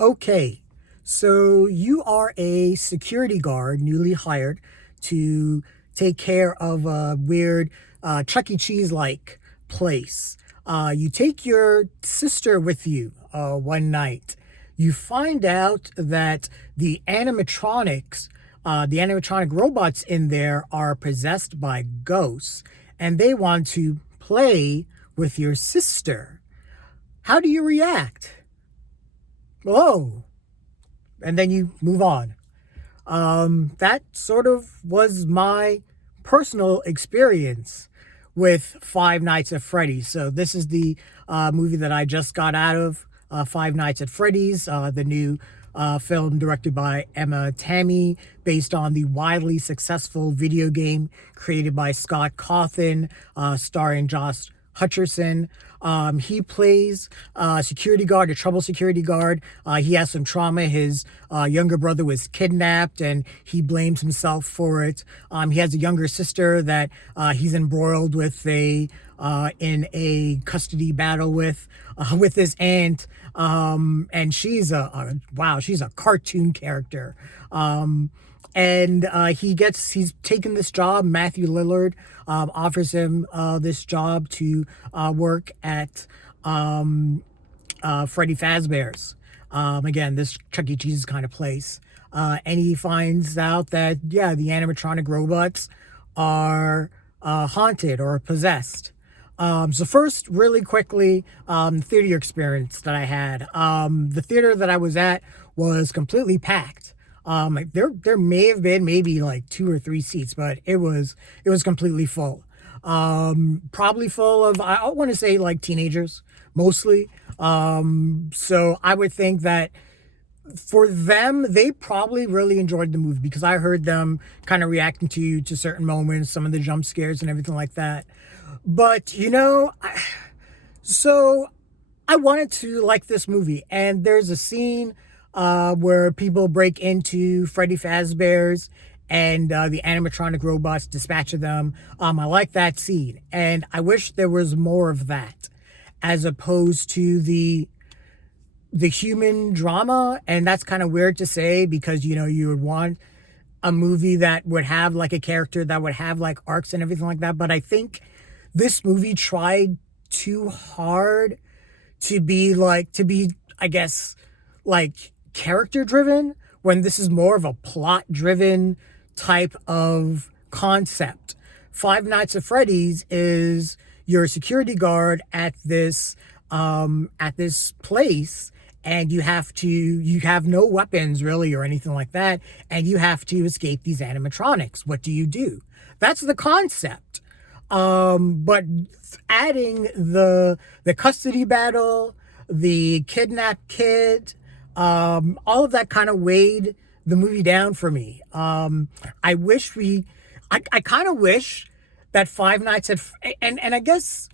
Okay, so you are a security guard, newly hired, to take care of a weird Chuck E. Cheese like place. You take your sister with you one night. You find out that the animatronic robots in there are possessed by ghosts, and they want to play with your sister. How do you react? Oh, and then you move on. That sort of was my personal experience with Five Nights at Freddy's. So this is the movie that I just got out of, Five Nights at Freddy's, the new film directed by Emma Tammi, based on the widely successful video game created by Scott Cawthon, starring Josh Hutcherson. He plays a security guard, a trouble security guard. He has some trauma. His younger brother was kidnapped and he blames himself for it. He has a younger sister that he's embroiled with in a custody battle with his aunt. And she's she's a cartoon character. And he's taken this job. Matthew Lillard offers him this job to work at Freddy Fazbear's. Again, this Chuck E. Cheese kind of place. And he finds out that, yeah, the animatronic robots are haunted or possessed. So first, really quickly, theater experience that I had. The theater that I was at was completely packed. There may have been maybe like 2 or 3 seats, but it was completely full. Probably full of, I want to say, like, teenagers mostly. So I would think that for them, they probably really enjoyed the movie because I heard them kind of reacting to certain moments, some of the jump scares and everything like that. But so I wanted to like this movie, and there's a scene where people break into Freddy Fazbear's and the animatronic robots dispatch of them. I like that scene, and I wish there was more of that, as opposed to the human drama. And that's kind of weird to say because you would want a movie that would have like a character that would have like arcs and everything like that. But I think this movie tried too hard to be, I guess, like, character driven, when this is more of a plot driven type of concept. Five Nights at Freddy's is you're a security guard at this place, and you have no weapons really or anything like that, and you have to escape these animatronics. What do you do? That's the concept. But adding the custody battle, the kidnapped kid, all of that kind of weighed the movie down for me. I kind of wish that Five Nights at, and I guess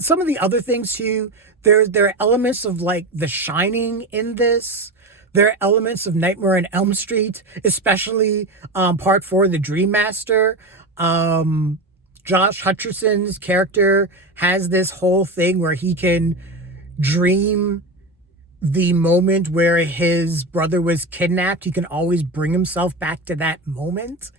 some of the other things too, there are elements of like The Shining in this. There are elements of Nightmare on Elm Street, especially part 4, The Dream Master. Josh Hutcherson's character has this whole thing where he can dream the moment where his brother was kidnapped. He can always bring himself back to that moment.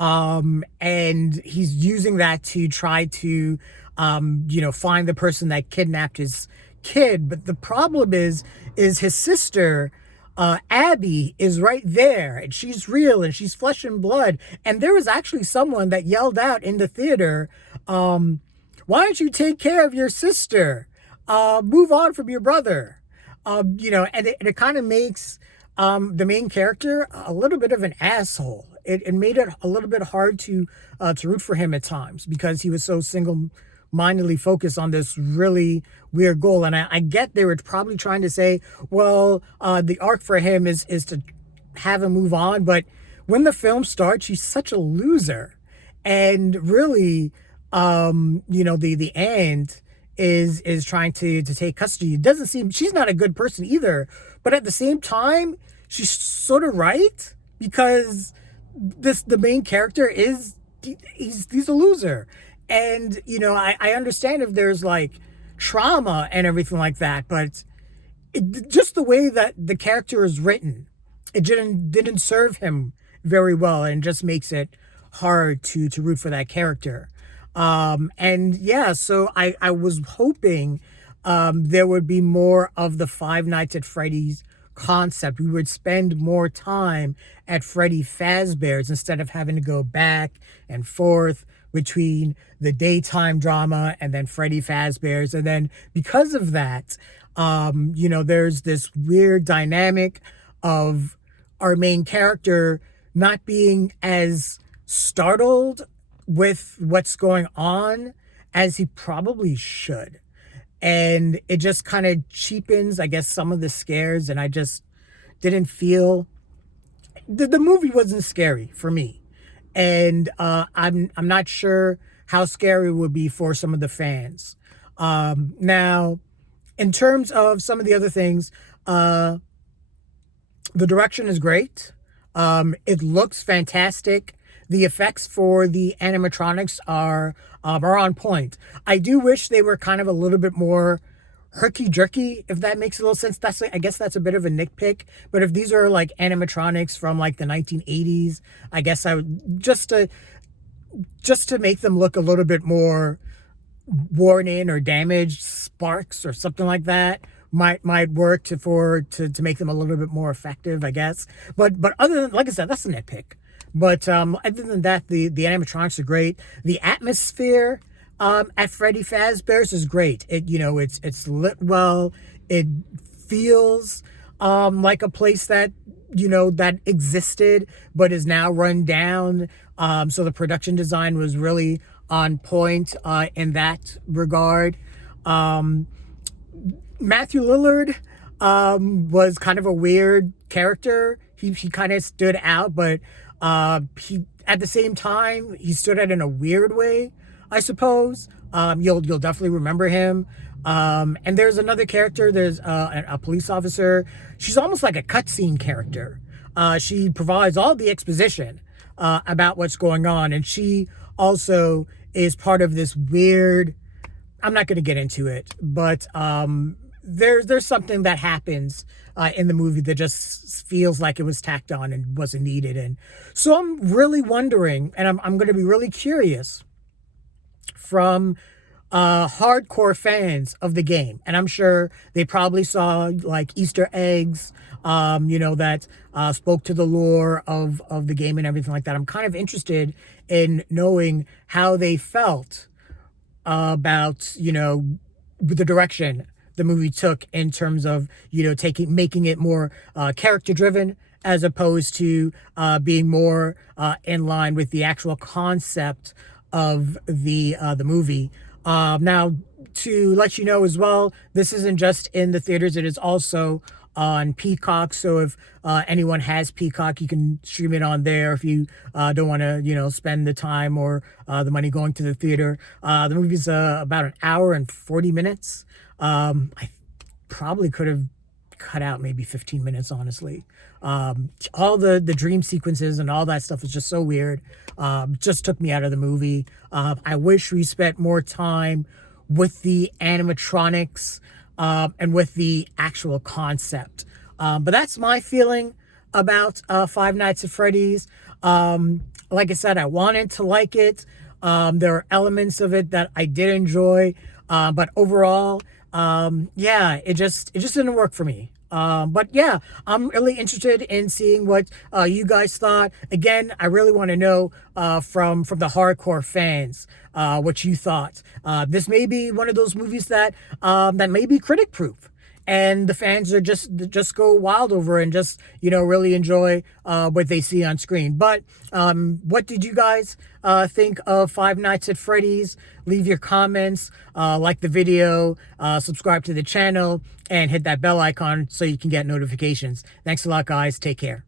And he's using that to try to, find the person that kidnapped his kid. But the problem is his sister, Abby, is right there, and she's real, and she's flesh and blood. And there was actually someone that yelled out in the theater, why don't you take care of your sister? Move on from your brother. And it kind of makes the main character a little bit of an asshole. It made it a little bit hard to root for him at times because he was so single-mindedly focused on this really weird goal. And I get they were probably trying to say, well, the arc for him is to have him move on. But when the film starts, she's such a loser. And really, the aunt is trying to take custody. It doesn't seem, she's not a good person either. But at the same time, she's sort of right, because the main character he's a loser. And I understand if there's like trauma and everything like that, but just the way that the character is written, it didn't serve him very well, and just makes it hard to root for that character. And yeah, so I was hoping there would be more of the Five Nights at Freddy's concept. We would spend more time at Freddy Fazbear's instead of having to go back and forth between the daytime drama and then Freddy Fazbear's. And then because of that, there's this weird dynamic of our main character not being as startled with what's going on as he probably should. And it just kind of cheapens, I guess, some of the scares. And I just didn't feel the movie wasn't scary for me. And I'm not sure how scary it would be for some of the fans. Now, in terms of some of the other things, the direction is great. It looks fantastic. The effects for the animatronics are on point. I do wish they were kind of a little bit more herky-jerky, if that makes a little sense. I guess that's a bit of a nitpick. But if these are like animatronics from like the 1980s, I guess I would just to make them look a little bit more worn in or damaged, sparks or something like that might work to make them a little bit more effective, I guess. But other than, like I said, that's a nitpick. But other than that, the animatronics are great. The atmosphere at Freddy Fazbear's is great. It's lit well. It feels like a place that that existed but is now run down. So the production design was really on point in that regard. Matthew Lillard was kind of a weird character. He kind of stood out, but he at the same time he stood out in a weird way, I suppose. You'll definitely remember him. And there's another character. There's a police officer. She's almost like a cutscene character. She provides all the exposition about what's going on, and she also is part of this weird. I'm not going to get into it, but there's something that happens in the movie that just feels like it was tacked on and wasn't needed. And so I'm really wondering, and I'm going to be really curious from hardcore fans of the game. And I'm sure they probably saw like Easter eggs, that spoke to the lore of the game and everything like that. I'm kind of interested in knowing how they felt about, the direction the movie took in terms of, making it more character driven as opposed to being more in line with the actual concept of the movie. Now, to let you know as well, this isn't just in the theaters, it is also on Peacock. So if anyone has Peacock, you can stream it on there if you don't want to, spend the time or the money going to the theater. The movie's about an hour and 40 minutes. I probably could have cut out maybe 15 minutes, honestly. All the dream sequences and all that stuff was just so weird. Just took me out of the movie. I wish we spent more time with the animatronics and with the actual concept. But that's my feeling about Five Nights at Freddy's. Like I said, I wanted to like it. There are elements of it that I did enjoy. But overall, it just didn't work for me. But yeah, I'm really interested in seeing what you guys thought. Again, I really want to know from the hardcore fans what you thought. This may be one of those movies that may be critic proof, and the fans are just go wild over and just really enjoy what they see on screen. But what did you guys think of Five Nights at Freddy's? Leave your comments, like the video, subscribe to the channel, and hit that bell icon so you can get notifications. Thanks a lot, guys. Take care.